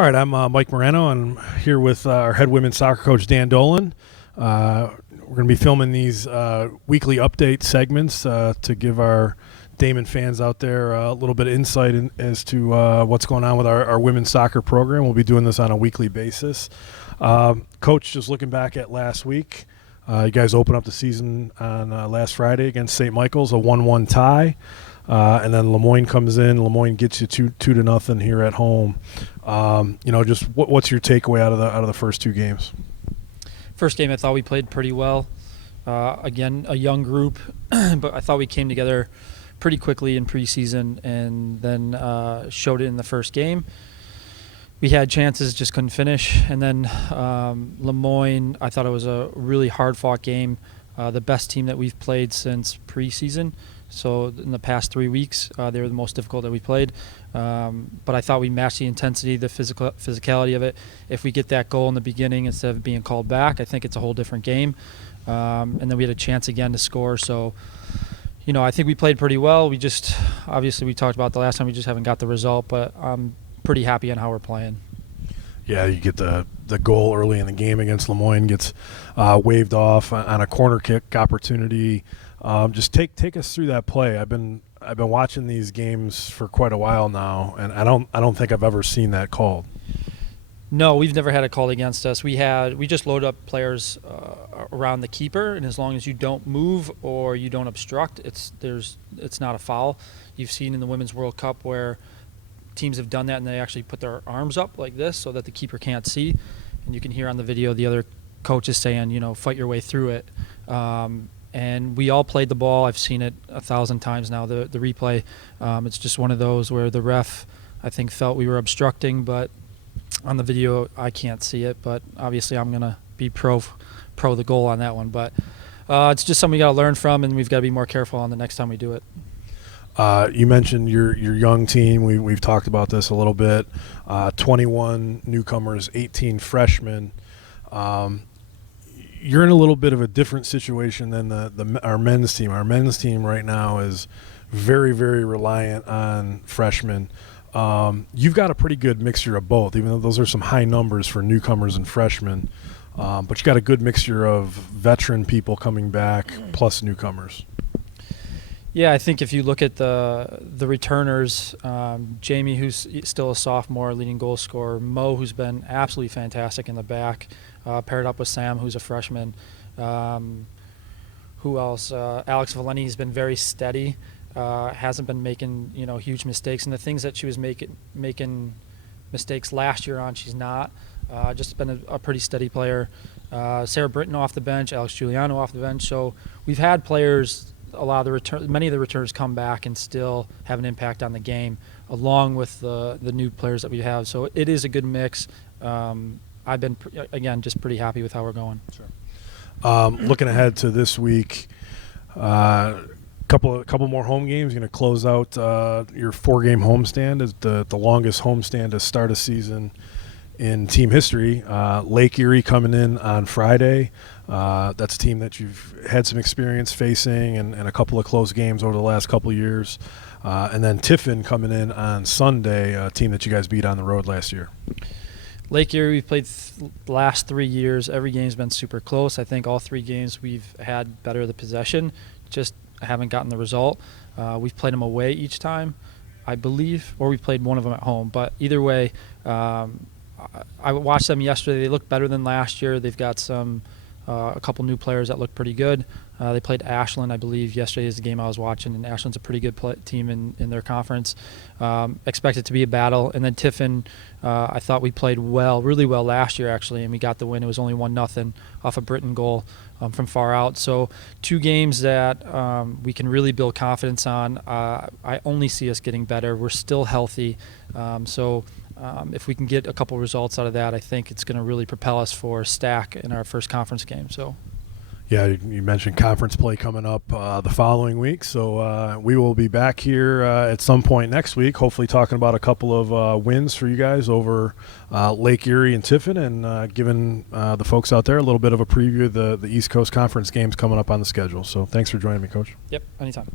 All right, I'm Mike Moreno. I'm here with our head women's soccer coach, Dan Dolan. We're going to be filming these weekly update segments to give our Damon fans out there a little bit of insight as to what's going on with our women's soccer program. We'll be doing this on a weekly basis. Coach, just looking back at last week, you guys opened up the season on last Friday against St. Michael's, a 1-1 tie. And then Lemoyne comes in. Lemoyne gets you 2-0 here at home. Just what's your takeaway out of the first two games? First game, I thought we played pretty well. Again, a young group, but I thought we came together pretty quickly in preseason, and then showed it in the first game. We had chances, just couldn't finish. And then Lemoyne, I thought it was a really hard-fought game. The best team that we've played since preseason. So in the past 3 weeks, they were the most difficult that we played. But I thought we matched the intensity, the physicality of it. If we get that goal in the beginning instead of being called back, I think it's a whole different game. And then we had a chance again to score. So, I think we played pretty well. We just, obviously we talked about the last time, we just haven't got the result, but I'm pretty happy on how we're playing. Yeah, you get the goal early in the game against Lemoyne, gets waved off on a corner kick opportunity. Just take us through that play. I've been watching these games for quite a while now, and I don't think I've ever seen that called. No, we've never had it called against us. We just load up players around the keeper, and as long as you don't move or you don't obstruct, it's not a foul. You've seen in the Women's World Cup where teams have done that and they actually put their arms up like this so that the keeper can't see, and you can hear on the video the other coaches saying, fight your way through it. And we all played the ball. I've seen it 1,000 times now, the replay. It's just one of those where the ref, I think, felt we were obstructing, but on the video I can't see it. But obviously I'm going to be pro the goal on that one. But it's just something we got to learn from, and we've got to be more careful on the next time we do it. You mentioned your young team. We've talked about this a little bit. 21 newcomers, 18 freshmen. You're in a little bit of a different situation than our men's team. Our men's team right now is very, very reliant on freshmen. You've got a pretty good mixture of both, even though those are some high numbers for newcomers and freshmen. But you got a good mixture of veteran people coming back plus newcomers. Yeah, I think if you look at the returners, Jamie, who's still a sophomore, leading goal scorer, Mo, who's been absolutely fantastic in the back, paired up with Sam, who's a freshman. Who else? Alex Valeni has been very steady, hasn't been making huge mistakes, and the things that she was making mistakes last year on, she's not. Just been a pretty steady player. Sarah Britton off the bench, Alex Giuliano off the bench. So we've had players. Many of the returners come back and still have an impact on the game, along with the new players that we have. So it is a good mix. I've been again just pretty happy with how we're going. Sure. Looking ahead to this week, couple more home games. You're going to close out your 4-game homestand, as the longest homestand to start a season in team history. Lake Erie coming in on Friday. That's a team that you've had some experience facing and a couple of close games over the last couple of years. And then Tiffin coming in on Sunday, a team that you guys beat on the road last year. Lake Erie, we've played the last 3 years. Every game's been super close. I think all 3 games we've had better the possession, just haven't gotten the result. We've played them away each time, I believe, or we played one of them at home. But either way, I watched them yesterday. They look better than last year. They've got a couple new players that look pretty good. They played Ashland, I believe. Yesterday is the game I was watching, and Ashland's a pretty good team in their conference. Expect it to be a battle. And then Tiffin, I thought we played really well last year, actually, and we got the win. It was only 1-0 off a Britton goal from far out. So 2 games that we can really build confidence on. I only see us getting better. We're still healthy. If we can get a couple results out of that, I think it's going to really propel us for Stack in our first conference game. So, yeah, you mentioned conference play coming up the following week. So we will be back here at some point next week, hopefully talking about a couple of wins for you guys over Lake Erie and Tiffin, and giving the folks out there a little bit of a preview of the East Coast Conference games coming up on the schedule. So thanks for joining me, Coach. Yep, anytime.